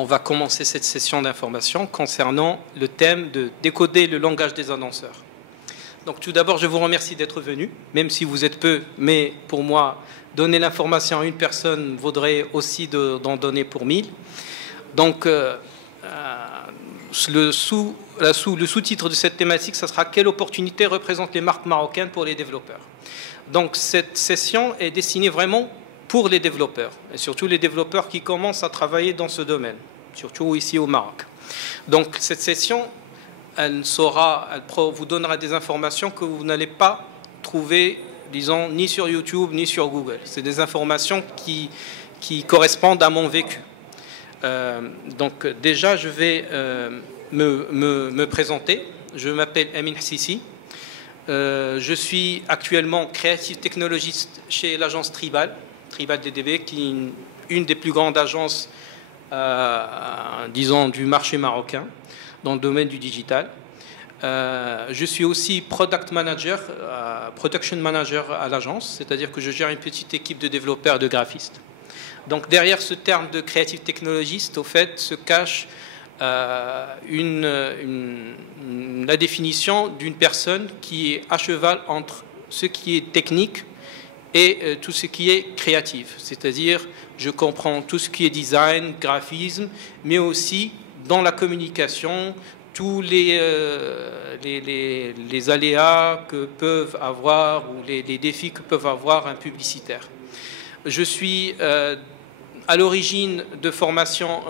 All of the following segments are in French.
On va commencer cette session d'information concernant le thème de décoder le langage des annonceurs. Donc tout d'abord, je vous remercie d'être venu, même si vous êtes peu, mais pour moi, donner l'information à une personne vaudrait aussi d'en donner pour 1000. Donc le sous-titre de cette thématique, ça sera « Quelle opportunité représentent les marques marocaines pour les développeurs ?» Donc cette session est destinée vraiment pour les développeurs, et surtout les développeurs qui commencent à travailler dans ce domaine, surtout ici au Maroc. Donc cette session, elle vous donnera des informations que vous n'allez pas trouver, disons, ni sur YouTube, ni sur Google. C'est des informations qui correspondent à mon vécu. Donc déjà, je vais me présenter. Je m'appelle Amin Hsissi. Je suis actuellement créatif technologiste chez l'agence Tribal DDB, qui est une des plus grandes agences, disons, du marché marocain dans le domaine du digital. Je suis aussi product manager, production manager à l'agence, c'est-à-dire que je gère une petite équipe de développeurs, de graphistes. Donc derrière ce terme de créatif technologiste, au fait, se cache la définition d'une personne qui est à cheval entre ce qui est technique et tout ce qui est créatif. C'est-à-dire, je comprends tout ce qui est design, graphisme, mais aussi dans la communication, tous les aléas que peuvent avoir ou les défis que peuvent avoir un publicitaire. Je suis à l'origine de formation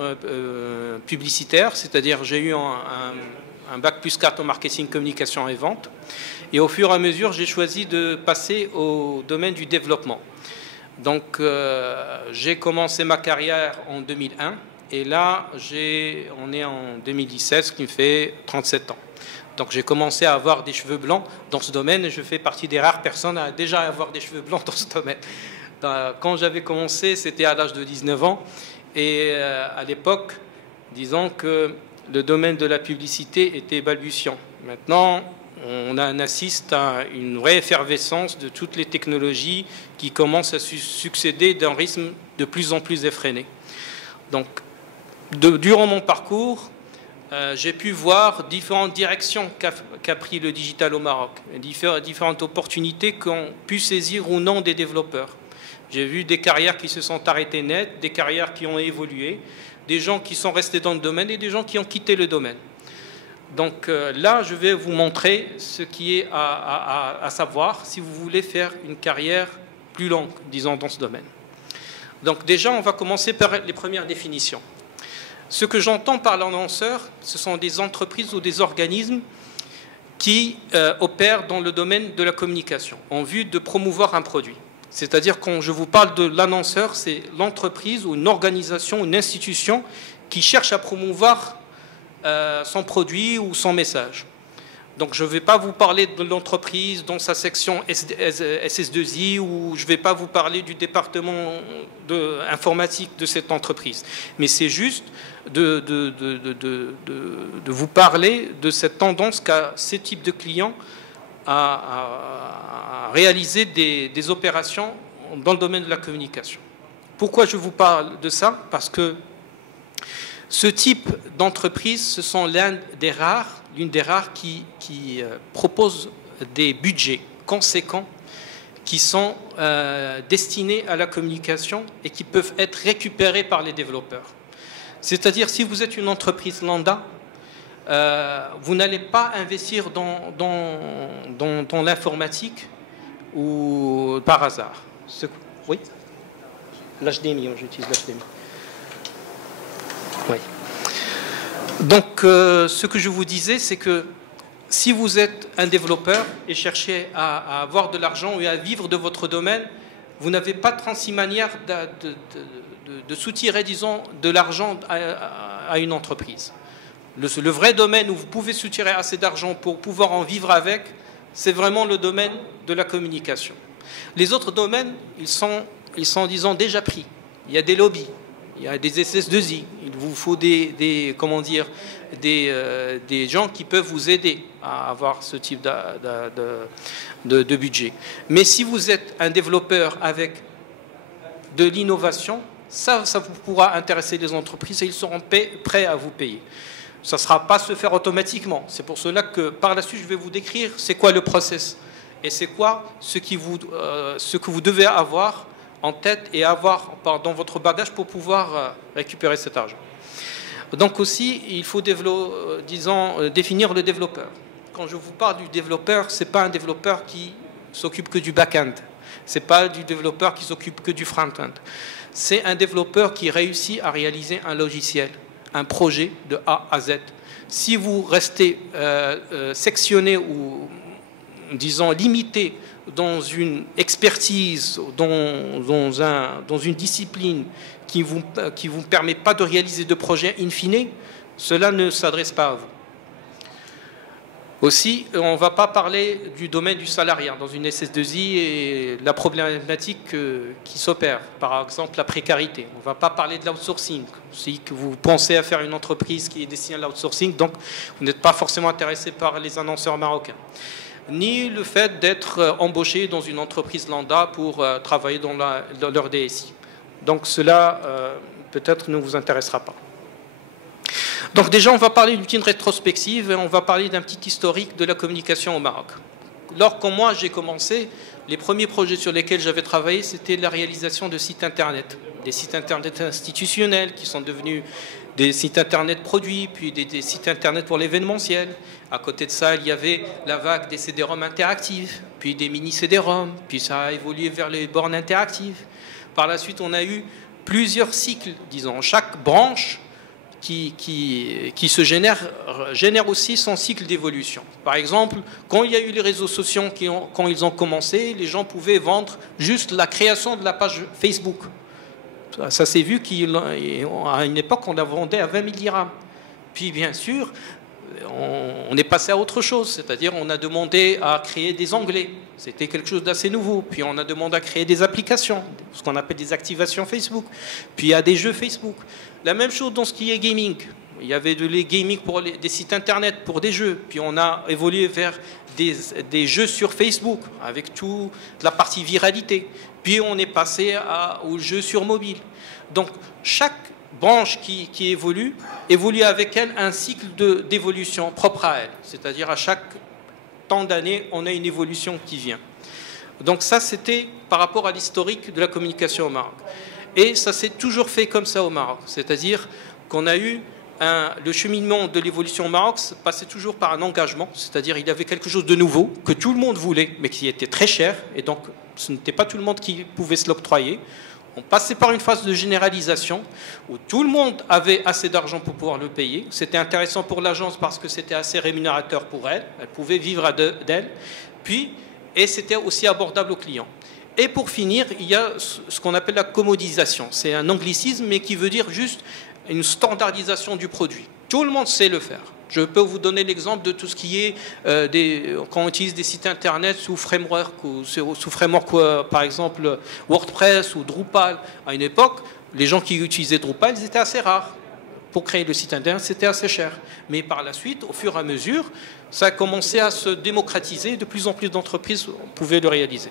publicitaire, c'est-à-dire j'ai eu un bac plus 4 en marketing, communication et vente. Et au fur et à mesure, j'ai choisi de passer au domaine du développement. Donc, j'ai commencé ma carrière en 2001. Et là, on est en 2017, ce qui me fait 37 ans. Donc, j'ai commencé à avoir des cheveux blancs dans ce domaine. Et je fais partie des rares personnes à déjà avoir des cheveux blancs dans ce domaine. Quand j'avais commencé, c'était à l'âge de 19 ans. Et à l'époque, disons que le domaine de la publicité était balbutiant. Maintenant, on assiste à une vraie effervescence de toutes les technologies qui commencent à succéder d'un rythme de plus en plus effréné. Donc, durant mon parcours, j'ai pu voir différentes directions qu'a pris le digital au Maroc, différentes opportunités qu'ont pu saisir ou non des développeurs. J'ai vu des carrières qui se sont arrêtées net, des carrières qui ont évolué, des gens qui sont restés dans le domaine et des gens qui ont quitté le domaine. Donc là, je vais vous montrer ce qui est à savoir si vous voulez faire une carrière plus longue, disons, dans ce domaine. Donc déjà, on va commencer par les premières définitions. Ce que j'entends par l'annonceur, ce sont des entreprises ou des organismes qui opèrent dans le domaine de la communication en vue de promouvoir un produit. C'est-à-dire, quand je vous parle de l'annonceur, c'est l'entreprise ou une organisation, une institution qui cherche à promouvoir son produit ou son message. Donc je ne vais pas vous parler de l'entreprise dans sa section SS2I ou je ne vais pas vous parler du département informatique de cette entreprise. Mais c'est juste de vous parler de cette tendance qu'a ce type de clients à réaliser des opérations dans le domaine de la communication. Pourquoi je vous parle de ça? Parce que ce type d'entreprise, ce sont l'une des rares qui propose des budgets conséquents qui sont destinés à la communication et qui peuvent être récupérés par les développeurs. C'est-à-dire, si vous êtes une entreprise lambda, vous n'allez pas investir dans l'informatique ou par hasard. Oui, l'HDMI, j'utilise l'HDMI. Oui. Donc, ce que je vous disais, c'est que si vous êtes un développeur et cherchez à avoir de l'argent et à vivre de votre domaine, vous n'avez pas 36 manières de soutirer, disons, de l'argent à une entreprise. Le vrai domaine où vous pouvez soutirer assez d'argent pour pouvoir en vivre avec, c'est vraiment le domaine de la communication. Les autres domaines, ils sont, disons, déjà pris. Il y a des lobbies. Il y a des SS2I, il vous faut des gens qui peuvent vous aider à avoir ce type de budget. Mais si vous êtes un développeur avec de l'innovation, ça pourra intéresser les entreprises et ils seront prêts à vous payer. Ça ne sera pas se faire automatiquement. C'est pour cela que par la suite, je vais vous décrire c'est quoi le process et c'est quoi ce que vous devez avoir en tête et avoir dans votre bagage pour pouvoir récupérer cet argent. Donc aussi, il faut définir le développeur. Quand je vous parle du développeur, ce n'est pas un développeur qui s'occupe que du back-end. Ce n'est pas du développeur qui s'occupe que du front-end. C'est un développeur qui réussit à réaliser un logiciel, un projet de A à Z. Si vous restez sectionné ou, disons, limité dans une expertise, dans une discipline qui vous permet pas de réaliser de projet in fine, cela ne s'adresse pas à vous. Aussi, on ne va pas parler du domaine du salariat dans une SS2I et la problématique qui s'opère, par exemple la précarité. On ne va pas parler de l'outsourcing. Si vous pensez à faire une entreprise qui est destinée à l'outsourcing, donc vous n'êtes pas forcément intéressé par les annonceurs marocains. Ni le fait d'être embauché dans une entreprise lambda pour travailler dans leur DSI. Donc cela, peut-être, ne vous intéressera pas. Donc déjà, on va parler d'une petite rétrospective et on va parler d'un petit historique de la communication au Maroc. Lorsque moi j'ai commencé, les premiers projets sur lesquels j'avais travaillé, c'était la réalisation de sites internet. Des sites internet institutionnels qui sont devenus des sites internet produits, puis des sites internet pour l'événementiel. À côté de ça, il y avait la vague des CD-ROM interactifs, puis des mini CD-ROM, puis ça a évolué vers les bornes interactives. Par la suite, on a eu plusieurs cycles, disons. Chaque branche qui se génère aussi son cycle d'évolution. Par exemple, quand il y a eu les réseaux sociaux quand ils ont commencé, les gens pouvaient vendre juste la création de la page Facebook. Ça s'est vu qu'à une époque, on la vendait à 20 000 dirhams. Puis bien sûr, on est passé à autre chose, c'est-à-dire on a demandé à créer des onglets. C'était quelque chose d'assez nouveau. Puis on a demandé à créer des applications, ce qu'on appelle des activations Facebook. Puis il y a des jeux Facebook. La même chose dans ce qui est gaming. Il y avait des gaming pour des sites internet, pour des jeux. Puis on a évolué vers des jeux sur Facebook, avec toute la partie viralité. Puis on est passé aux jeux sur mobile. Donc chaque branche qui évolue avec elle un cycle d'évolution propre à elle. C'est-à-dire à chaque temps d'année, on a une évolution qui vient. Donc ça, c'était par rapport à l'historique de la communication au Maroc. Et ça s'est toujours fait comme ça au Maroc. C'est-à-dire qu'on a eu le cheminement de l'évolution au Maroc passait toujours par un engagement. C'est-à-dire il y avait quelque chose de nouveau que tout le monde voulait, mais qui était très cher. Et donc, ce n'était pas tout le monde qui pouvait se l'octroyer. On passait par une phase de généralisation où tout le monde avait assez d'argent pour pouvoir le payer. C'était intéressant pour l'agence parce que c'était assez rémunérateur pour elle. Elle pouvait vivre d'elle. Et c'était aussi abordable aux clients. Et pour finir, il y a ce qu'on appelle la commodisation. C'est un anglicisme, mais qui veut dire juste une standardisation du produit. Tout le monde sait le faire. Je peux vous donner l'exemple de tout ce qui est quand on utilise des sites internet sous framework, par exemple WordPress ou Drupal. À une époque, les gens qui utilisaient Drupal, ils étaient assez rares. Pour créer le site internet, c'était assez cher. Mais par la suite, au fur et à mesure, ça a commencé à se démocratiser. De plus en plus d'entreprises pouvaient le réaliser.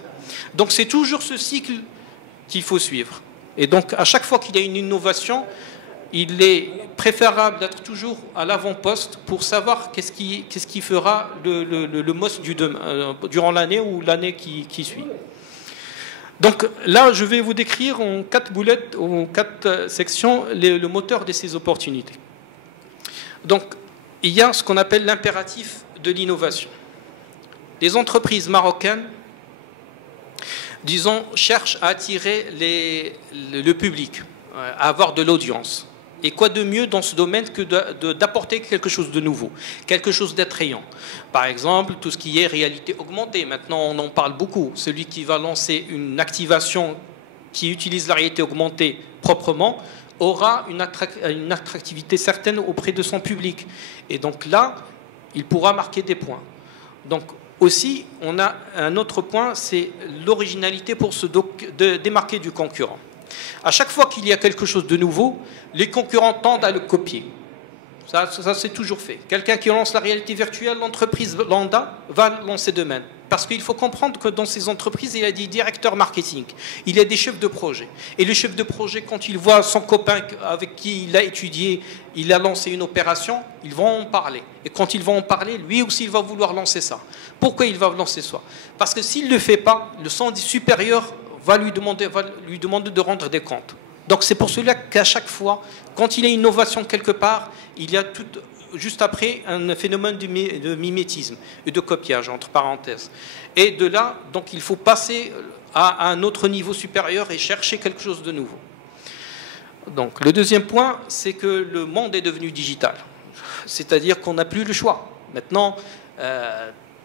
Donc c'est toujours ce cycle qu'il faut suivre. Et donc à chaque fois qu'il y a une innovation, il est préférable d'être toujours à l'avant-poste pour savoir qu'est-ce qui fera le MOS durant l'année ou l'année qui suit. Donc là, je vais vous décrire en 4 boulettes, en 4 sections, le moteur de ces opportunités. Donc, il y a ce qu'on appelle l'impératif de l'innovation. Les entreprises marocaines, disons, cherchent à attirer le public, à avoir de l'audience. Et quoi de mieux dans ce domaine que d'apporter quelque chose de nouveau, quelque chose d'attrayant. Par exemple, tout ce qui est réalité augmentée. Maintenant, on en parle beaucoup. Celui qui va lancer une activation qui utilise la réalité augmentée proprement aura une attractivité certaine auprès de son public. Et donc là, il pourra marquer des points. Donc aussi, on a un autre point, c'est l'originalité pour se démarquer du concurrent. À chaque fois qu'il y a quelque chose de nouveau, les concurrents tendent à le copier. Ça c'est toujours fait. Quelqu'un qui lance la réalité virtuelle, l'entreprise lambda va lancer de même. Parce qu'il faut comprendre que dans ces entreprises, il y a des directeurs marketing, il y a des chefs de projet. Et le chef de projet, quand il voit son copain avec qui il a étudié, il a lancé une opération, ils vont en parler. Et quand ils vont en parler, lui aussi, il va vouloir lancer ça. Pourquoi il va lancer ça? Parce que s'il ne le fait pas, le son supérieur va lui demander de rendre des comptes. Donc c'est pour cela qu'à chaque fois, quand il y a une innovation quelque part, il y a juste après un phénomène de mimétisme et de copiage, entre parenthèses. Et de là, donc il faut passer à un autre niveau supérieur et chercher quelque chose de nouveau. Donc le deuxième point, c'est que le monde est devenu digital. C'est-à-dire qu'on n'a plus le choix. Maintenant,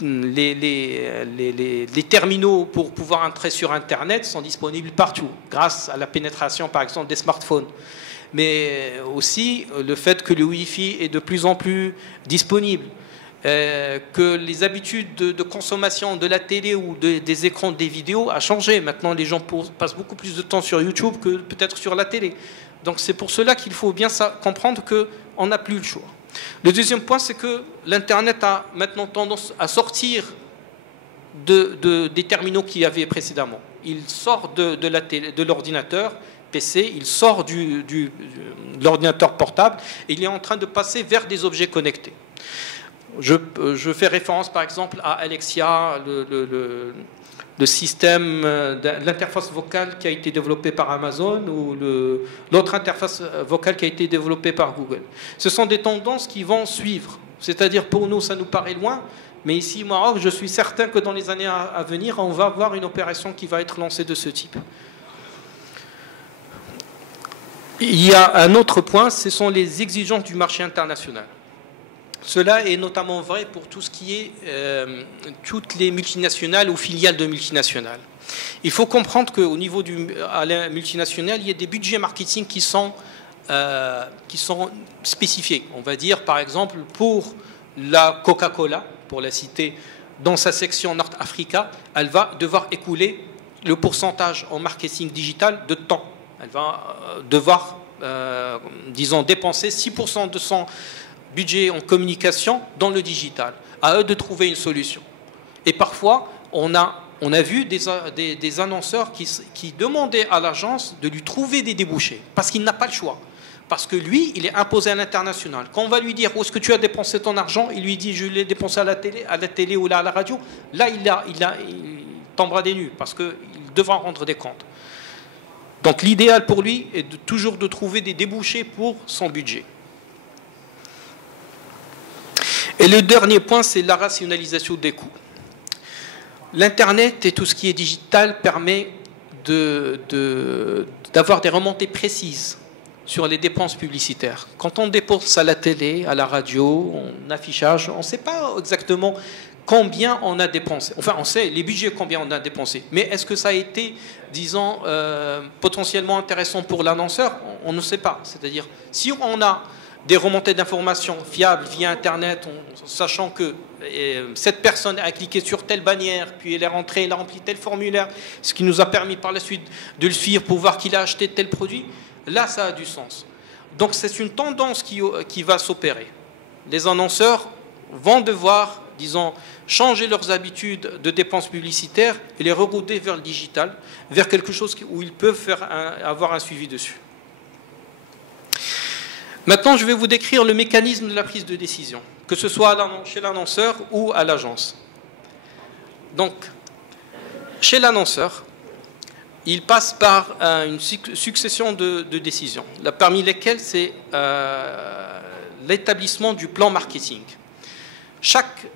les terminaux pour pouvoir entrer sur Internet sont disponibles partout, grâce à la pénétration, par exemple, des smartphones. Mais aussi le fait que le Wi-Fi est de plus en plus disponible, que les habitudes de consommation de la télé ou des écrans des vidéos a changé. Maintenant, les gens passent beaucoup plus de temps sur YouTube que peut-être sur la télé. Donc c'est pour cela qu'il faut bien comprendre qu'on n'a plus le choix. Le deuxième point, c'est que l'Internet a maintenant tendance à sortir des terminaux qu'il y avait précédemment. Il sort de l'ordinateur PC, il sort de l'ordinateur portable et il est en train de passer vers des objets connectés. Je fais référence par exemple à Alexia, le système, l'interface vocale qui a été développée par Amazon ou l'autre interface vocale qui a été développée par Google. Ce sont des tendances qui vont suivre. C'est-à-dire pour nous, ça nous paraît loin, mais ici au Maroc, je suis certain que dans les années à venir, on va avoir une opération qui va être lancée de ce type. Il y a un autre point, ce sont les exigences du marché international. Cela est notamment vrai pour tout ce qui est toutes les multinationales ou filiales de multinationales. Il faut comprendre qu'au niveau à la multinationale, il y a des budgets marketing qui sont spécifiés. On va dire, par exemple, pour la Coca-Cola, pour la citer, dans sa section North Africa, elle va devoir écouler le pourcentage en marketing digital de temps. Elle va devoir, disons, dépenser 6% de son budget en communication dans le digital. À eux de trouver une solution. Et parfois, on a vu des annonceurs qui demandaient à l'agence de lui trouver des débouchés, parce qu'il n'a pas le choix. Parce que lui, il est imposé à l'international. Quand on va lui dire où est-ce que tu as dépensé ton argent, il lui dit je l'ai dépensé à la télé ou là, à la radio, là il tombera des nues, parce qu'il devra rendre des comptes. Donc l'idéal pour lui est toujours de trouver des débouchés pour son budget. Et le dernier point, c'est la rationalisation des coûts. L'Internet et tout ce qui est digital permet d'avoir des remontées précises sur les dépenses publicitaires. Quand on dépense à la télé, à la radio, en affichage, on ne sait pas exactement combien on a dépensé. Enfin, on sait les budgets combien on a dépensé. Mais est-ce que ça a été, disons, potentiellement intéressant pour l'annonceur? On ne sait pas. C'est-à-dire, si on a des remontées d'informations fiables via Internet, sachant que cette personne a cliqué sur telle bannière, puis elle est rentrée, elle a rempli tel formulaire, ce qui nous a permis par la suite de le suivre pour voir qu'il a acheté tel produit, là, ça a du sens. Donc, c'est une tendance qui va s'opérer. Les annonceurs vont devoir, disons, changer leurs habitudes de dépenses publicitaires et les rerouter vers le digital, vers quelque chose où ils peuvent avoir un suivi dessus. Maintenant, je vais vous décrire le mécanisme de la prise de décision, que ce soit chez l'annonceur ou à l'agence. Donc, chez l'annonceur, il passe par une succession de décisions, parmi lesquelles c'est l'établissement du plan marketing. Chaque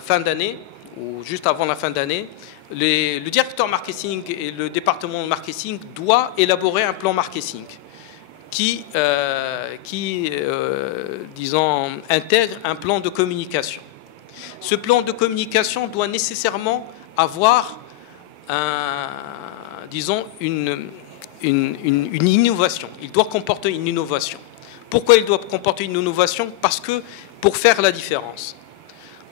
fin d'année, ou juste avant la fin d'année, le directeur marketing et le département de marketing doivent élaborer un plan marketing qui disons, intègre un plan de communication. Ce plan de communication doit nécessairement avoir, disons, une innovation. Il doit comporter une innovation. Pourquoi il doit comporter une innovation? Parce que pour faire la différence.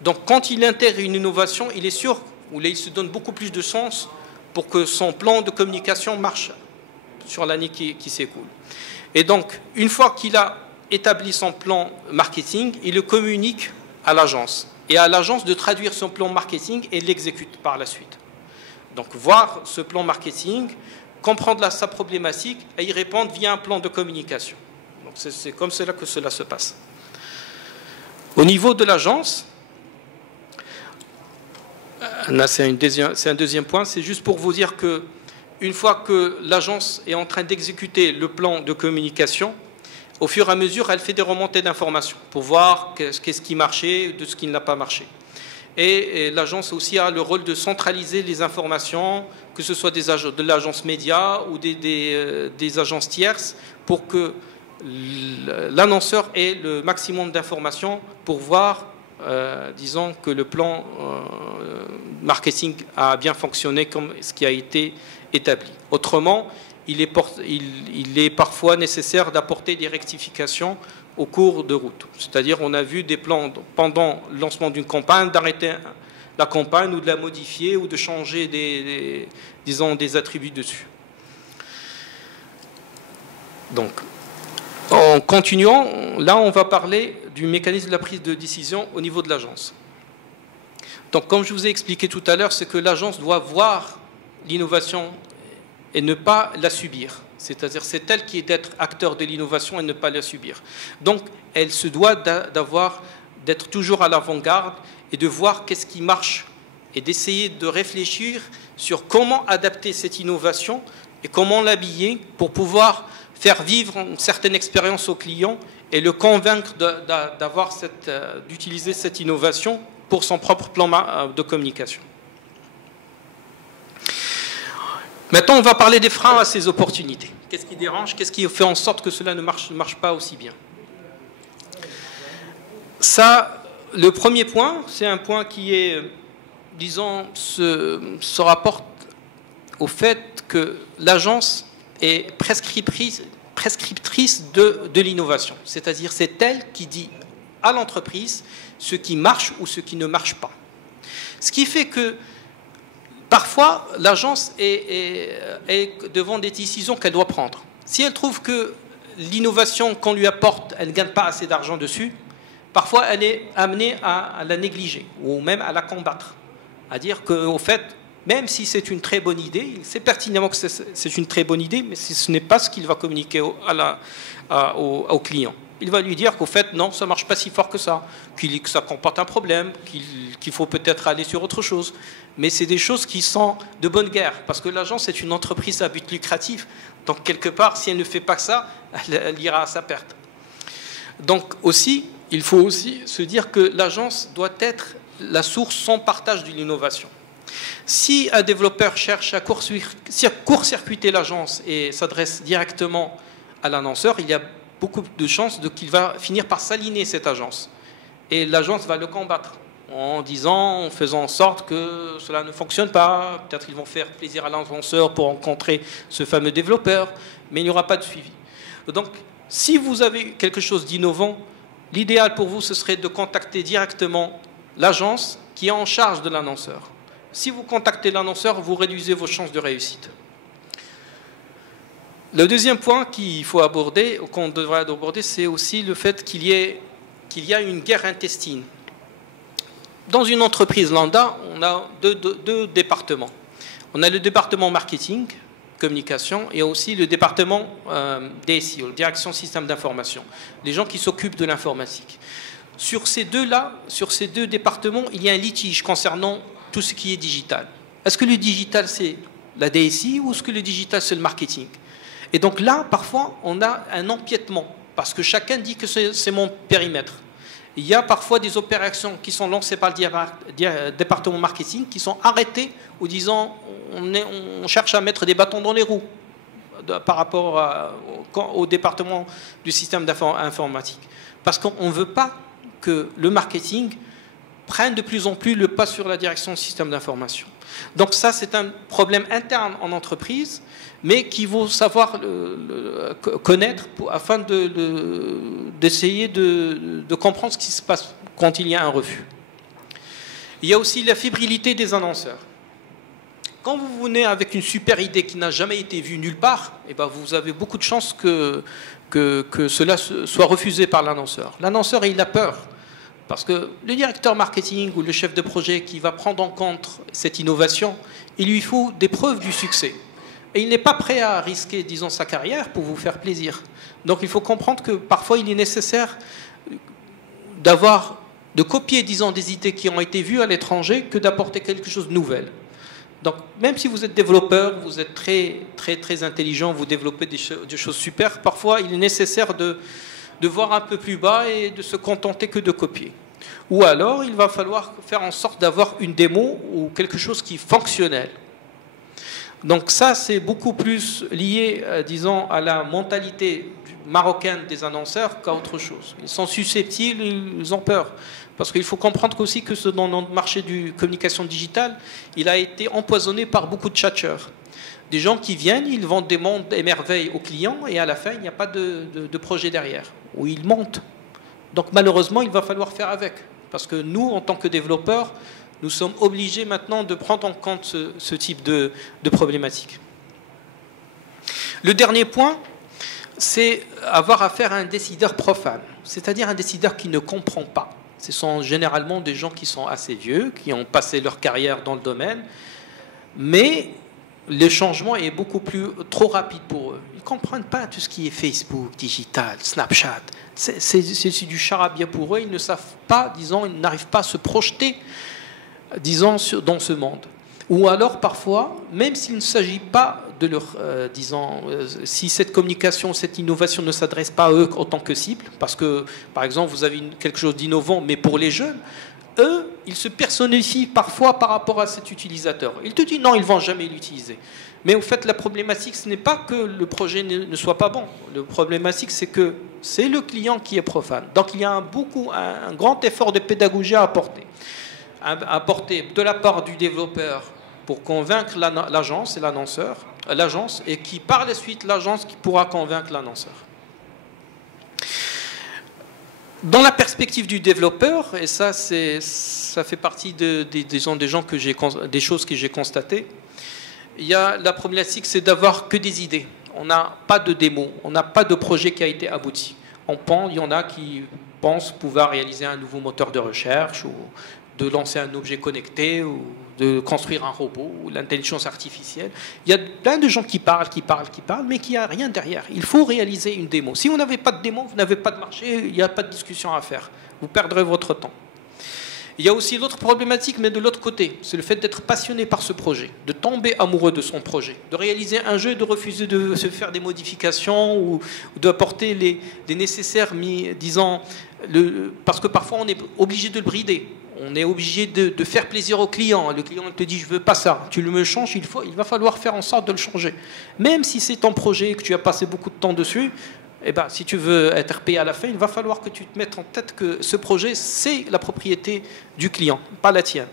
Donc, quand il intègre une innovation, il est sûr, ou là, il se donne beaucoup plus de sens pour que son plan de communication marche sur l'année qui s'écoule. Et donc, une fois qu'il a établi son plan marketing, il le communique à l'agence. et à l'agence de traduire son plan marketing et l'exécuter par la suite. Donc voir ce plan marketing, comprendre sa problématique et y répondre via un plan de communication. Donc c'est comme cela que cela se passe. Au niveau de l'agence, là c'est un deuxième point, c'est juste pour vous dire que une fois que l'agence est en train d'exécuter le plan de communication, au fur et à mesure, elle fait des remontées d'informations pour voir qu'est-ce qui marchait, de ce qui n'a pas marché. Et l'agence aussi a le rôle de centraliser les informations, que ce soit de l'agence média ou des agences tierces, pour que l'annonceur ait le maximum d'informations pour voir, disons, que le plan marketing a bien fonctionné comme ce qui a été établi. Autrement, il est parfois nécessaire d'apporter des rectifications au cours de route. C'est-à-dire, on a vu des plans pendant le lancement d'une campagne, d'arrêter la campagne ou de la modifier ou de changer des attributs dessus. Donc, en continuant, là, on va parler du mécanisme de la prise de décision au niveau de l'agence. Donc, comme je vous ai expliqué tout à l'heure, c'est que l'agence doit voir l'innovation et ne pas la subir. C'est-à-dire, c'est elle qui est d'être acteur de l'innovation et ne pas la subir. Donc, elle se doit d'être toujours à l'avant-garde et de voir qu'est-ce qui marche et d'essayer de réfléchir sur comment adapter cette innovation et comment l'habiller pour pouvoir faire vivre une certaine expérience au client et le convaincre d'utiliser cette innovation pour son propre plan de communication. Maintenant, on va parler des freins à ces opportunités. Qu'est-ce qui dérange? Qu'est-ce qui fait en sorte que cela ne marche pas aussi bien? Ça, le premier point, c'est un point qui est, disons, se rapporte au fait que l'agence est prescriptrice de l'innovation. C'est-à-dire, c'est elle qui dit à l'entreprise ce qui marche ou ce qui ne marche pas. Ce qui fait que parfois, l'agence est devant des décisions qu'elle doit prendre. Si elle trouve que l'innovation qu'on lui apporte, elle ne gagne pas assez d'argent dessus, parfois elle est amenée à la négliger ou même à la combattre. À dire qu'au fait, même si c'est une très bonne idée, il sait pertinemment que c'est une très bonne idée, mais ce n'est pas ce qu'il va communiquer au client. Il va lui dire qu'au fait, non, ça ne marche pas si fort que ça ça comporte un problème, qu'il faut peut-être aller sur autre chose. Mais c'est des choses qui sont de bonne guerre, parce que l'agence est une entreprise à but lucratif. Donc, quelque part, si elle ne fait pas que ça, elle ira à sa perte. Donc, aussi, il faut aussi se dire que l'agence doit être la source sans partage de l'innovation. Si un développeur cherche à court-circuiter l'agence et s'adresse directement à l'annonceur, il y a beaucoup de chances qu'il va finir par s'aligner cette agence. Et l'agence va le combattre en faisant en sorte que cela ne fonctionne pas. Peut-être qu'ils vont faire plaisir à l'annonceur pour rencontrer ce fameux développeur, mais il n'y aura pas de suivi. Donc, si vous avez quelque chose d'innovant, l'idéal pour vous, ce serait de contacter directement l'agence qui est en charge de l'annonceur. Si vous contactez l'annonceur, vous réduisez vos chances de réussite. Le deuxième point qu'il faut aborder, qu'on devrait aborder, c'est aussi le fait qu'il y a une guerre intestine. Dans une entreprise lambda, on a deux départements. On a le département marketing, communication, et aussi le département DSI, direction système d'information, les gens qui s'occupent de l'informatique. Sur ces deux départements, il y a un litige concernant tout ce qui est digital. Est-ce que le digital, c'est la DSI ou est-ce que le digital, c'est le marketing? Et donc là, parfois, on a un empiètement, parce que chacun dit que c'est mon périmètre. Il y a parfois des opérations qui sont lancées par le département marketing qui sont arrêtées ou disant on cherche à mettre des bâtons dans les roues par rapport au département du système informatique. Parce qu'on ne veut pas que le marketing prenne de plus en plus le pas sur la direction du système d'information. Donc ça, c'est un problème interne en entreprise, mais qu'il faut savoir connaître afin d'essayer de comprendre ce qui se passe quand il y a un refus. Il y a aussi la fébrilité des annonceurs. Quand vous venez avec une super idée qui n'a jamais été vue nulle part, eh ben vous avez beaucoup de chances que cela soit refusé par l'annonceur. L'annonceur, il a peur Parce que le directeur marketing ou le chef de projet qui va prendre en compte cette innovation, il lui faut des preuves du succès. Et il n'est pas prêt à risquer, disons, sa carrière pour vous faire plaisir. Donc il faut comprendre que parfois il est nécessaire de copier, disons, des idées qui ont été vues à l'étranger que d'apporter quelque chose de nouvel. Donc même si vous êtes développeur, vous êtes très intelligent, vous développez des choses super, parfois il est nécessaire de voir un peu plus bas et de se contenter que de copier. Ou alors, il va falloir faire en sorte d'avoir une démo ou quelque chose qui est fonctionnel. Donc ça, c'est beaucoup plus lié, disons, à la mentalité marocaine des annonceurs qu'à autre chose. Ils sont susceptibles, ils ont peur. Parce qu'il faut comprendre aussi que dans le marché de communication digitale, il a été empoisonné par beaucoup de tchatcheurs. Des gens qui viennent, ils vendent des mondes et merveilles aux clients et à la fin, il n'y a pas de projet derrière, où ils montent. Donc malheureusement, il va falloir faire avec. Parce que nous, en tant que développeurs, nous sommes obligés maintenant de prendre en compte ce type de problématique. Le dernier point, c'est avoir affaire à un décideur profane, c'est-à-dire un décideur qui ne comprend pas. Ce sont généralement des gens qui sont assez vieux, qui ont passé leur carrière dans le domaine, mais le changement est trop rapide pour eux. Ils ne comprennent pas tout ce qui est Facebook, digital, Snapchat. C'est du charabia pour eux. Ils ne savent pas, disons, ils n'arrivent pas à se projeter, disons, dans ce monde. Ou alors, parfois, même s'il ne s'agit pas de leur, si cette communication, cette innovation ne s'adresse pas à eux en tant que cible, parce que, par exemple, vous avez quelque chose d'innovant, mais pour les jeunes, eux, ils se personnifient parfois par rapport à cet utilisateur. Ils te disent non, ils ne vont jamais l'utiliser. Mais au fait, la problématique, ce n'est pas que le projet ne soit pas bon. Le problématique, c'est que c'est le client qui est profane. Donc, il y a un grand effort de pédagogie à apporter. À apporter de la part du développeur pour convaincre l'agence et l'agence, et qui, par la suite, l'agence qui pourra convaincre l'annonceur. Dans la perspective du développeur, et ça fait partie des choses que j'ai constatées, il y a la problématique, c'est d'avoir que des idées. On n'a pas de démo, on n'a pas de projet qui a été abouti. Il y en a qui pensent pouvoir réaliser un nouveau moteur de recherche, ou de lancer un objet connecté, ou de construire un robot, ou l'intelligence artificielle. Il y a plein de gens qui parlent, mais qui n'y a rien derrière. Il faut réaliser une démo. Si vous n'avez pas de démo, vous n'avez pas de marché, il n'y a pas de discussion à faire. Vous perdrez votre temps. Il y a aussi l'autre problématique, mais de l'autre côté, c'est le fait d'être passionné par ce projet, de tomber amoureux de son projet, de réaliser un jeu et de refuser de se faire des modifications ou d'apporter les nécessaires, disons, parce que parfois on est obligé de le brider. On est obligé de faire plaisir au client. Le client te dit « je veux pas ça ». Tu le me changes, il va falloir faire en sorte de le changer. Même si c'est ton projet et que tu as passé beaucoup de temps dessus, eh ben, si tu veux être payé à la fin, il va falloir que tu te mettes en tête que ce projet, c'est la propriété du client, pas la tienne.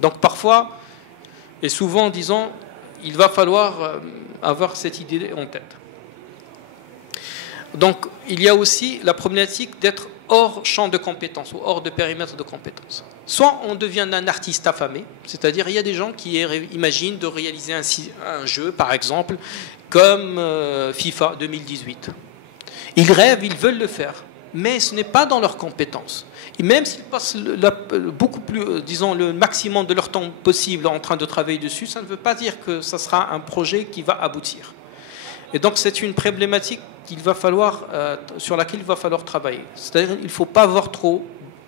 Donc parfois, et souvent, disons, il va falloir avoir cette idée en tête. Donc il y a aussi la problématique d'être hors champ de compétences ou hors de périmètre de compétences. Soit on devient un artiste affamé, c'est-à-dire il y a des gens qui imaginent de réaliser un jeu, par exemple, comme FIFA 2018. Ils rêvent, ils veulent le faire, mais ce n'est pas dans leurs compétences. Et même s'ils passent beaucoup plus, disons, le maximum de leur temps possible en train de travailler dessus, ça ne veut pas dire que ça sera un projet qui va aboutir. Et donc c'est une problématique sur laquelle il va falloir travailler. C'est-à-dire qu'il ne faut pas voir trop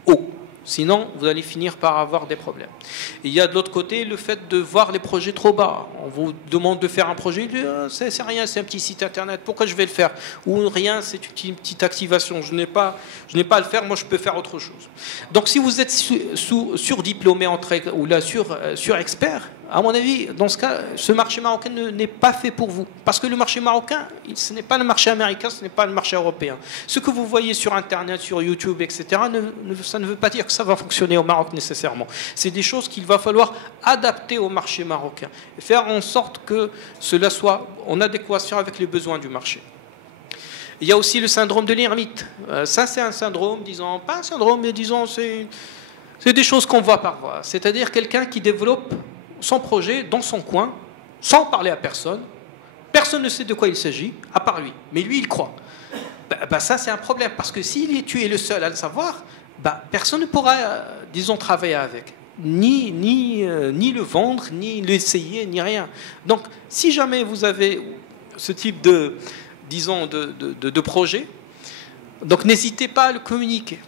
haut. Sinon, vous allez finir par avoir des problèmes. Et il y a de l'autre côté le fait de voir les projets trop bas. On vous demande de faire un projet, c'est rien, c'est un petit site internet, pourquoi je vais le faire? Ou rien, c'est une petite activation, je n'ai pas à le faire, moi je peux faire autre chose. Donc si vous êtes surdiplômé ou là sur-expert, à mon avis, dans ce cas, ce marché marocain n'est pas fait pour vous. Parce que le marché marocain, ce n'est pas le marché américain, ce n'est pas le marché européen. Ce que vous voyez sur Internet, sur YouTube, etc., ça ne veut pas dire que ça va fonctionner au Maroc nécessairement. C'est des choses qu'il va falloir adapter au marché marocain. Et faire en sorte que cela soit en adéquation avec les besoins du marché. Il y a aussi le syndrome de l'ermite. Ça, c'est un syndrome, disons, pas un syndrome, mais disons, c'est des choses qu'on voit parfois. C'est-à-dire quelqu'un qui développe son projet dans son coin, sans parler à personne. Personne ne sait de quoi il s'agit, à part lui. Mais lui, il croit. Ça, c'est un problème, parce que si tu es le seul à le savoir, bah, personne ne pourra, disons, travailler avec. Ni le vendre, ni l'essayer, ni rien. Donc, si jamais vous avez ce type de, disons, de projet, donc n'hésitez pas à le communiquer.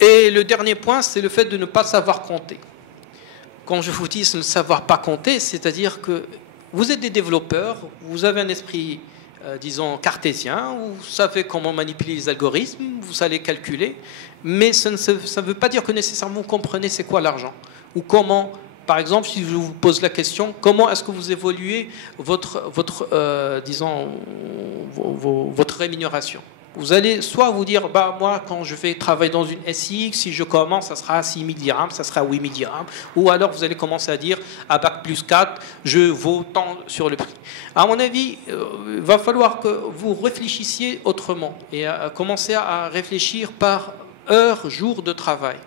Et le dernier point, c'est le fait de ne pas savoir compter. Quand je vous dis ne savoir pas compter, c'est-à-dire que vous êtes des développeurs, vous avez un esprit, disons, cartésien, vous savez comment manipuler les algorithmes, vous allez calculer, mais ça ne veut pas dire que nécessairement vous comprenez c'est quoi l'argent. Ou comment, par exemple, si je vous pose la question, comment est-ce que vous évoluez disons, votre rémunération? Vous allez soit vous dire, bah, moi, quand je vais travailler dans une SIX, si je commence, ça sera à 6 000 dirhams, ça sera à 8 000 dirhams. Ou alors, vous allez commencer à dire, à Bac plus 4, je vaux tant sur le prix. À mon avis, il va falloir que vous réfléchissiez autrement et commencez à réfléchir par heure, jour de travail.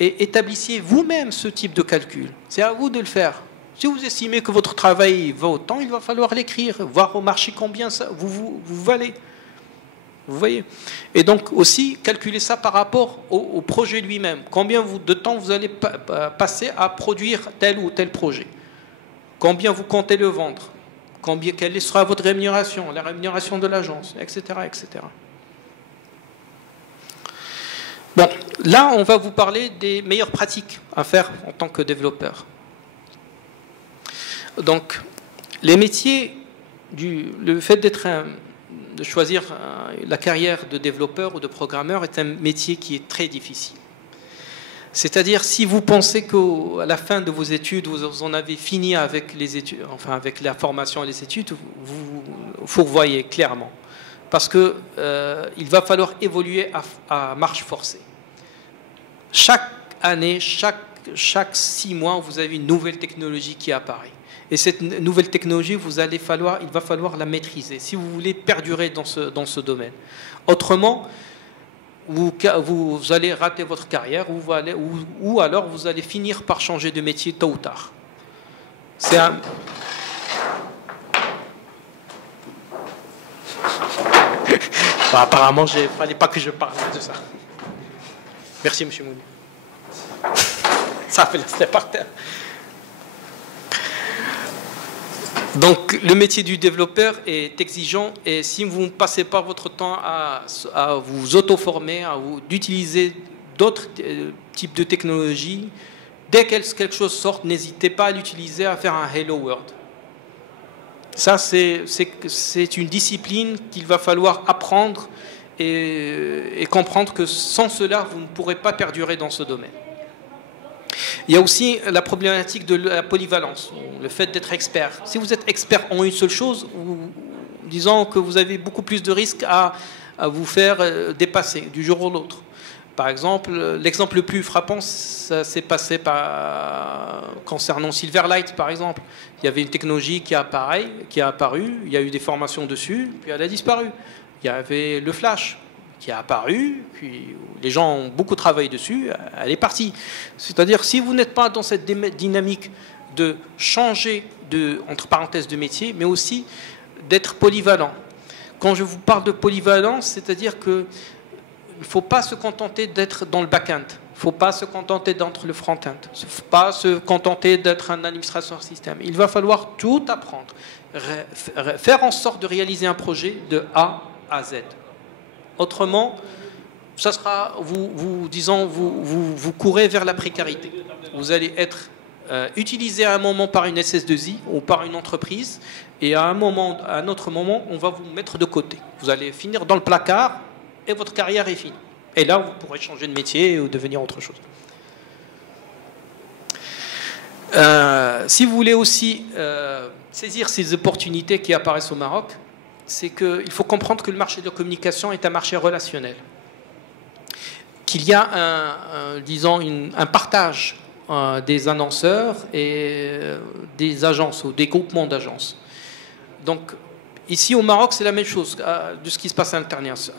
Et établissiez vous-même ce type de calcul. C'est à vous de le faire. Si vous estimez que votre travail vaut autant, il va falloir l'écrire, voir au marché combien ça, vous valez. Vous voyez? Et donc aussi, calculer ça par rapport au projet lui-même. Combien de temps vous allez passer à produire tel ou tel projet? Combien vous comptez le vendre? Quelle sera votre rémunération? La rémunération de l'agence, etc., etc. Bon, là, on va vous parler des meilleures pratiques à faire en tant que développeur. Donc, les métiers, le fait de choisir la carrière de développeur ou de programmeur est un métier qui est très difficile. C'est-à-dire, si vous pensez qu'à la fin de vos études, vous en avez fini avec les études, enfin avec la formation et les études, vous fourvoyez clairement. Parce que il va falloir évoluer à marche forcée. Chaque année, chaque 6 mois, vous avez une nouvelle technologie qui apparaît. Et cette nouvelle technologie, il va falloir la maîtriser si vous voulez perdurer dans ce domaine. Autrement, vous allez rater votre carrière ou alors vous allez finir par changer de métier tôt ou tard. C'est un... Bon, apparemment, il ne fallait pas que je parle de ça. Merci, M. Mouni. Ça fait c'était par terre. Donc, le métier du développeur est exigeant et si vous ne passez pas votre temps à vous auto-former, d'utiliser d'autres types de technologies, dès que quelque chose sort, n'hésitez pas à l'utiliser, à faire un Hello World. Ça, c'est une discipline qu'il va falloir apprendre et comprendre que sans cela, vous ne pourrez pas perdurer dans ce domaine. Il y a aussi la problématique de la polyvalence, le fait d'être expert. Si vous êtes expert en une seule chose, disons que vous avez beaucoup plus de risques à vous faire dépasser du jour au l'autre. Par exemple, l'exemple le plus frappant, ça s'est passé concernant Silverlight, par exemple. Il y avait une technologie qui a apparu, il y a eu des formations dessus, puis elle a disparu. Il y avait le Flash qui a apparu, puis les gens ont beaucoup travaillé dessus, elle est partie. C'est-à-dire, si vous n'êtes pas dans cette dynamique de changer entre parenthèses de métier, mais aussi d'être polyvalent. Quand je vous parle de polyvalence, c'est-à-dire que il ne faut pas se contenter d'être dans le back-end. Il ne faut pas se contenter d'être le front-end. Il ne faut pas se contenter d'être un administrateur système. Il va falloir tout apprendre. Faire en sorte de réaliser un projet de A à Z. Autrement, ça sera, vous courez vers la précarité. Vous allez être utilisé à un moment par une SS2I ou par une entreprise et à un autre moment, on va vous mettre de côté. Vous allez finir dans le placard et votre carrière est finie. Et là, vous pourrez changer de métier ou devenir autre chose. Si vous voulez aussi saisir ces opportunités qui apparaissent au Maroc, c'est qu'il faut comprendre que le marché de la communication est un marché relationnel. Qu'il y a un partage des annonceurs et des agences ou des groupements d'agences. Donc, ici au Maroc, c'est la même chose de ce qui se passe à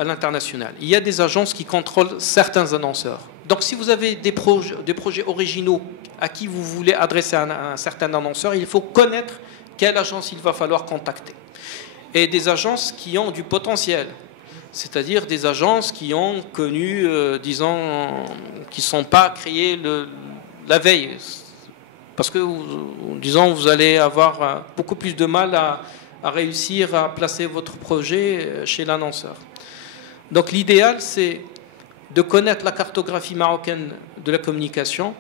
l'international. Il y a des agences qui contrôlent certains annonceurs. Donc, si vous avez des projets originaux à qui vous voulez adresser un certain annonceur, il faut connaître quelle agence il va falloir contacter. Et des agences qui ont du potentiel. c'est-à-dire des agences qui ont connu, disons, qui ne sont pas créées la veille. Parce que, disons, vous allez avoir beaucoup plus de mal à réussir à placer votre projet chez l'annonceur. Donc l'idéal, c'est de connaître la cartographie marocaine de la communication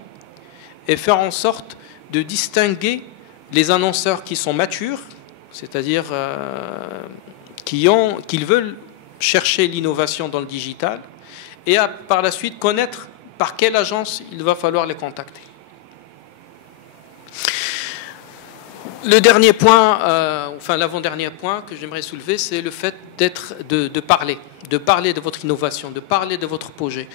et faire en sorte de distinguer les annonceurs qui sont matures, c'est-à-dire qui veulent chercher l'innovation dans le digital, et par la suite connaître par quelle agence il va falloir les contacter. Le dernier point, enfin l'avant-dernier point que j'aimerais soulever, c'est le fait de parler de votre innovation, de parler de votre projet.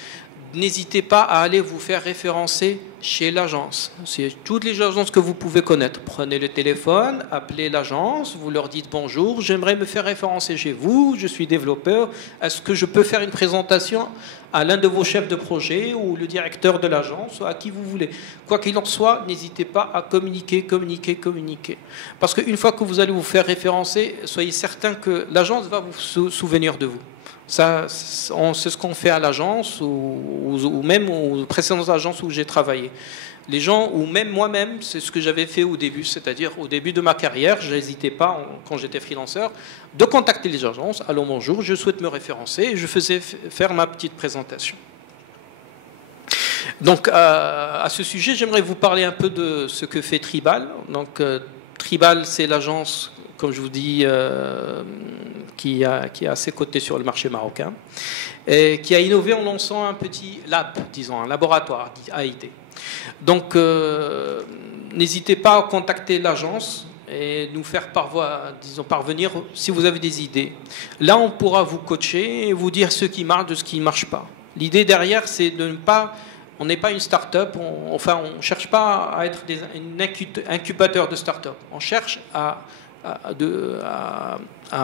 N'hésitez pas à aller vous faire référencer chez l'agence. C'est toutes les agences que vous pouvez connaître. Prenez le téléphone, appelez l'agence, vous leur dites bonjour, j'aimerais me faire référencer chez vous, je suis développeur, est-ce que je peux faire une présentation à l'un de vos chefs de projet ou le directeur de l'agence, ou à qui vous voulez. Quoi qu'il en soit, n'hésitez pas à communiquer. Parce qu'une fois que vous allez vous faire référencer, soyez certain que l'agence va vous souvenir de vous. Ça, c'est ce qu'on fait à l'agence ou même aux précédentes agences où j'ai travaillé. Les gens, ou même moi-même, c'est ce que j'avais fait au début, c'est-à-dire au début de ma carrière, je n'hésitais pas, quand j'étais freelanceur, de contacter les agences. Allô, bonjour, je souhaite me référencer, et je faisais faire ma petite présentation. Donc, à ce sujet, j'aimerais vous parler un peu de ce que fait Tribal. Donc, Tribal, c'est l'agence, comme je vous dis, qui est à ses côtés sur le marché marocain, et qui a innové en lançant un petit lab, disons, un laboratoire AIT. Donc, n'hésitez pas à contacter l'agence et nous faire parvenir si vous avez des idées. Là, on pourra vous coacher et vous dire ce qui marche de ce qui ne marche pas. L'idée derrière, c'est de ne pas... On n'est pas une start-up, on ne cherche pas à être un incubateur de start-up. On cherche à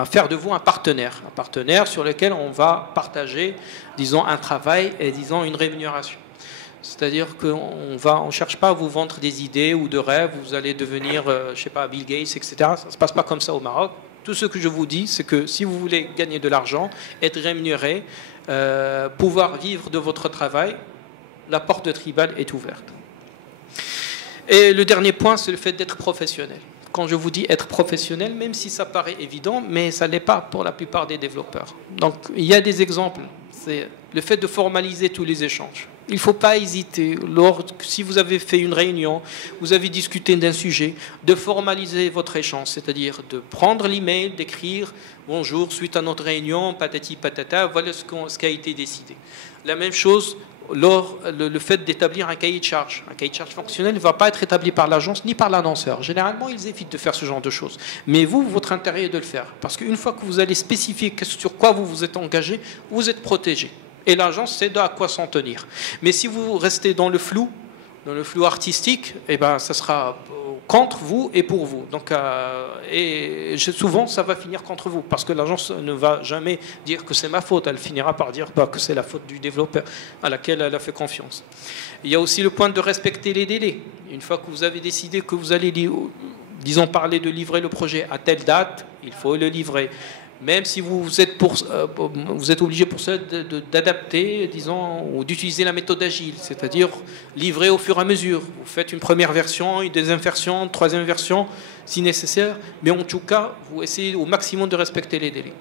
faire de vous un partenaire sur lequel on va partager, disons, un travail et, disons, une rémunération. C'est-à-dire qu'on ne cherche pas à vous vendre des idées ou de rêves, vous allez devenir, je ne sais pas, Bill Gates, etc. Ça ne se passe pas comme ça au Maroc. Tout ce que je vous dis, c'est que si vous voulez gagner de l'argent, être rémunéré, pouvoir vivre de votre travail, la porte de Tribal est ouverte. Et le dernier point, c'est le fait d'être professionnel. Quand je vous dis être professionnel, même si ça paraît évident, mais ça ne l'est pas pour la plupart des développeurs. Donc, il y a des exemples. C'est le fait de formaliser tous les échanges. Il ne faut pas hésiter, si vous avez fait une réunion, vous avez discuté d'un sujet, de formaliser votre échange, c'est-à-dire de prendre l'email, d'écrire « Bonjour, suite à notre réunion, patati patata, voilà ce qui a été décidé ». La même chose, le fait d'établir un cahier de charge. Un cahier de charge fonctionnel ne va pas être établi par l'agence ni par l'annonceur. Généralement, ils évitent de faire ce genre de choses. Mais vous, votre intérêt est de le faire. Parce qu'une fois que vous allez spécifier sur quoi vous vous êtes engagé, vous êtes protégé. Et l'agence sait à quoi s'en tenir. Mais si vous restez dans le flou artistique, eh ben, ça sera contre vous et pour vous. Donc, souvent, ça va finir contre vous, parce que l'agence ne va jamais dire que c'est ma faute. Elle finira par dire que c'est la faute du développeur à laquelle elle a fait confiance. Il y a aussi le point de respecter les délais. Une fois que vous avez décidé que vous allez, disons, parler de livrer le projet à telle date, il faut le livrer. Même si vous êtes obligé pour ça d'adapter, disons, ou d'utiliser la méthode agile, c'est-à-dire livrer au fur et à mesure. Vous faites une première version, une deuxième version, une troisième version, si nécessaire, mais en tout cas, vous essayez au maximum de respecter les délais.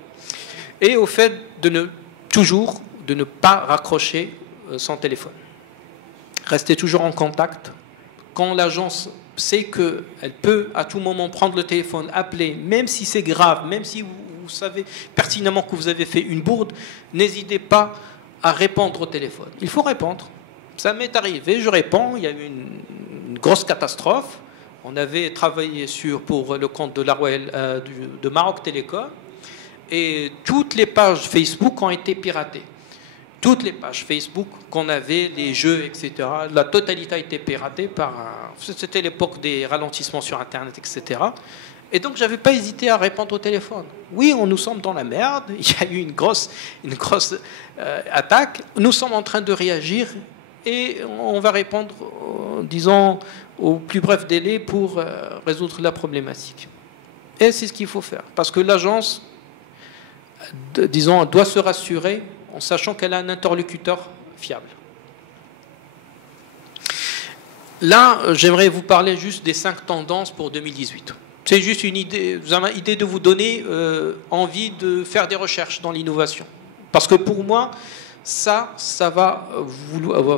Et au fait de ne pas raccrocher son téléphone. Restez toujours en contact. Quand l'agence sait qu'elle peut à tout moment prendre le téléphone, appeler, même si c'est grave, même si vous savez pertinemment que vous avez fait une bourde, n'hésitez pas à répondre au téléphone. Il faut répondre. Ça m'est arrivé, je réponds, il y a eu une grosse catastrophe. On avait travaillé pour le compte de la Royal, de Maroc Télécom, et toutes les pages Facebook ont été piratées. Toutes les pages Facebook qu'on avait, les jeux, etc., la totalité a été piratée c'était l'époque des ralentissements sur Internet, etc., et donc, je n'avais pas hésité à répondre au téléphone. Oui, nous sommes dans la merde, il y a eu une grosse attaque, nous sommes en train de réagir et on va répondre, disons, au plus bref délai pour résoudre la problématique. Et c'est ce qu'il faut faire, parce que l'agence, disons, doit se rassurer en sachant qu'elle a un interlocuteur fiable. Là, j'aimerais vous parler juste des 5 tendances pour 2018. C'est juste une idée de vous donner envie de faire des recherches dans l'innovation. Parce que pour moi, ça va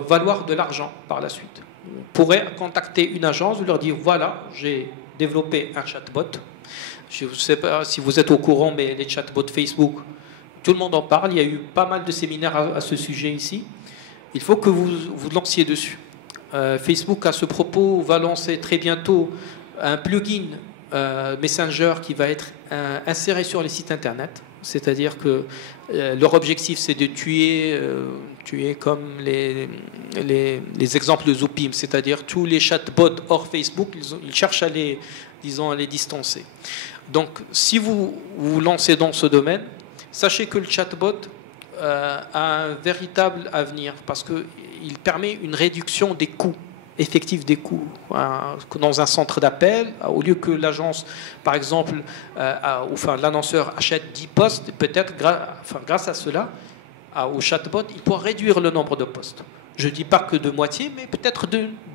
valoir de l'argent par la suite. Vous pourrez contacter une agence, vous leur dire, voilà, j'ai développé un chatbot. Je ne sais pas si vous êtes au courant, mais les chatbots Facebook, tout le monde en parle. Il y a eu pas mal de séminaires à ce sujet ici. Il faut que vous vous lanciez dessus. Facebook, à ce propos, va lancer très bientôt un plugin Messenger qui va être inséré sur les sites Internet. C'est-à-dire que leur objectif, c'est de tuer comme les exemples de Zoopim, c'est-à-dire tous les chatbots hors Facebook, ils cherchent à les distancer. Donc, si vous vous lancez dans ce domaine, sachez que le chatbot a un véritable avenir parce qu'il permet une réduction des coûts, effectifs des coûts. Dans un centre d'appel, au lieu que l'agence, par exemple, l'annonceur achète 10 postes, peut-être grâce à cela, au chatbot, il pourra réduire le nombre de postes. Je ne dis pas que de moitié, mais peut-être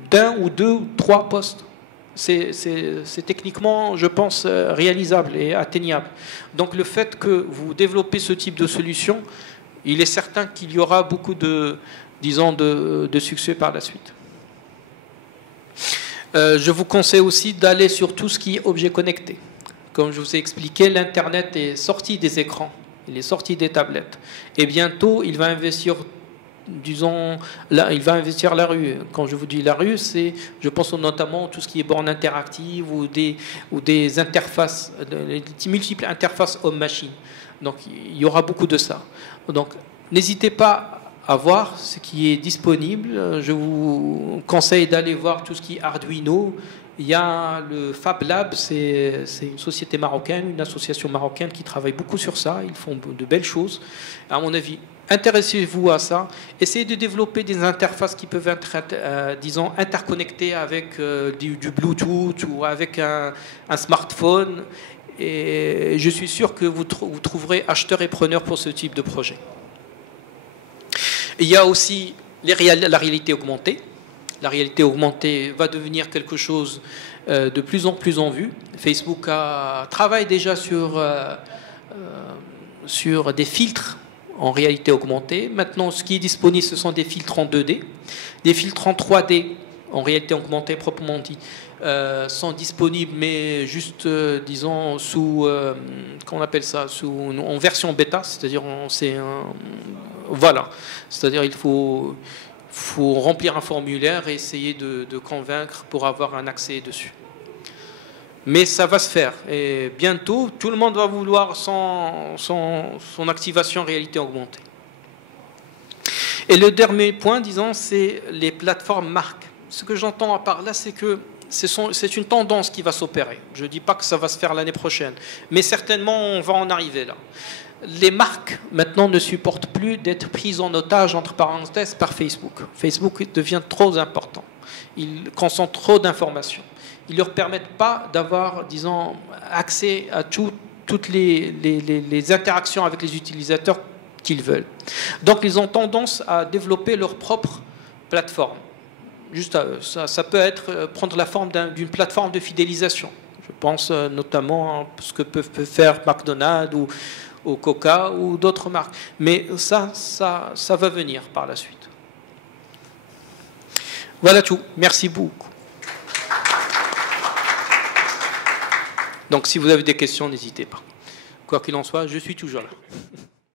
d'un ou 2 ou 3 postes. C'est techniquement, je pense, réalisable et atteignable. Donc le fait que vous développez ce type de solution, il est certain qu'il y aura beaucoup de succès par la suite. Je vous conseille aussi d'aller sur tout ce qui est objet connecté. Comme je vous ai expliqué, l'Internet est sorti des écrans, il est sorti des tablettes. Et bientôt, il va investir, il va investir la rue. Quand je vous dis la rue, je pense notamment à tout ce qui est bornes interactives ou des interfaces, des multiples interfaces homme-machine. Donc, il y aura beaucoup de ça. Donc, n'hésitez pas à voir ce qui est disponible. Je vous conseille d'aller voir tout ce qui est Arduino. Il y a le Fab Lab, c'est une société marocaine, une association marocaine qui travaille beaucoup sur ça. Ils font de belles choses. À mon avis, intéressez-vous à ça. Essayez de développer des interfaces qui peuvent être, interconnectées avec du Bluetooth ou avec un smartphone. Et je suis sûr que vous trouverez acheteurs et preneurs pour ce type de projet. Il y a aussi la réalité augmentée. La réalité augmentée va devenir quelque chose de plus en plus en vue. Facebook travaille déjà sur des filtres en réalité augmentée. Maintenant, ce qui est disponible, ce sont des filtres en 2D. Des filtres en 3D, en réalité augmentée proprement dit, sont disponibles, mais juste, disons, qu'on appelle ça, en version bêta, c'est-à-dire voilà. C'est-à-dire il faut remplir un formulaire et essayer de convaincre pour avoir un accès dessus. Mais ça va se faire. Et bientôt, tout le monde va vouloir son activation réalité augmentée. Et le dernier point, disons, c'est les plateformes marques. Ce que j'entends par là, c'est que c'est une tendance qui va s'opérer. Je ne dis pas que ça va se faire l'année prochaine, mais certainement on va en arriver là. Les marques, maintenant, ne supportent plus d'être prises en otage, entre parenthèses, par Facebook. Facebook devient trop important. Il concentre trop d'informations. Ils ne leur permettent pas d'avoir, disons, accès à toutes les interactions avec les utilisateurs qu'ils veulent. Donc, ils ont tendance à développer leur propre plateforme. Juste à eux. Ça peut prendre la forme d'une plateforme de fidélisation. Je pense notamment à ce que peuvent faire McDonald's ou au Coca ou d'autres marques. Mais ça va venir par la suite. Voilà tout. Merci beaucoup. Donc si vous avez des questions, n'hésitez pas. Quoi qu'il en soit, je suis toujours là.